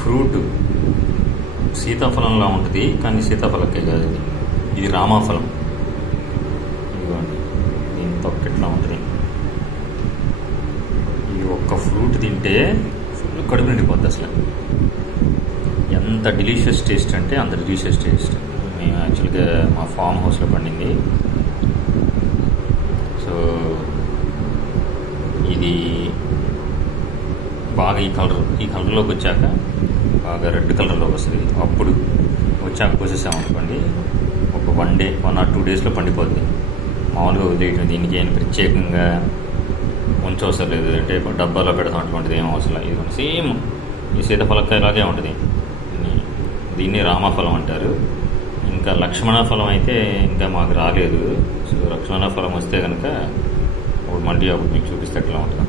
Fruit సీతాఫలంలా ఉంటుంది, కానీ సీతాఫలకే కాదు ఇది. ఇది రామాఫలం. ఇదిగోండి, దీని తొక్కెట్లా ఉంటుంది. ఈ ఒక్క ఫ్రూట్ తింటే ఫుల్ కడుపు నిండిపోద్ది. అసలు ఎంత డెలిషియస్ టేస్ట్ అంటే అంత డెలిషియస్ టేస్ట్. మేము యాక్చువల్గా మా ఫామ్ హౌస్లో పండింది. సో ఇది బాగా ఈ కలర్లోకి వచ్చాక బాగా రెడ్ కలర్లోకి వస్తుంది. అప్పుడు వచ్చాక కోసేసామనుకోండి, ఒక 1 or 2 daysలో పండిపోద్ది. మామూలుగా వదిలేయటం, దీనికి ఏం ప్రత్యేకంగా ఉంచవసరం లేదు. అంటే డబ్బాలో పెడతాం, అటువంటిది ఏం అవసరం లేదు. ఇది సేమ్ ఈ సీతాఫలకాయలాగే ఉంటుంది. దీన్ని రామఫలం అంటారు. ఇంకా లక్ష్మణ ఫలం అయితే ఇంకా మాకు రాలేదు. సో లక్ష్మణ ఫలం వస్తే కనుక మళ్ళీ అప్పుడు మీకు చూపిస్తే ఎట్లా ఉంటుంది.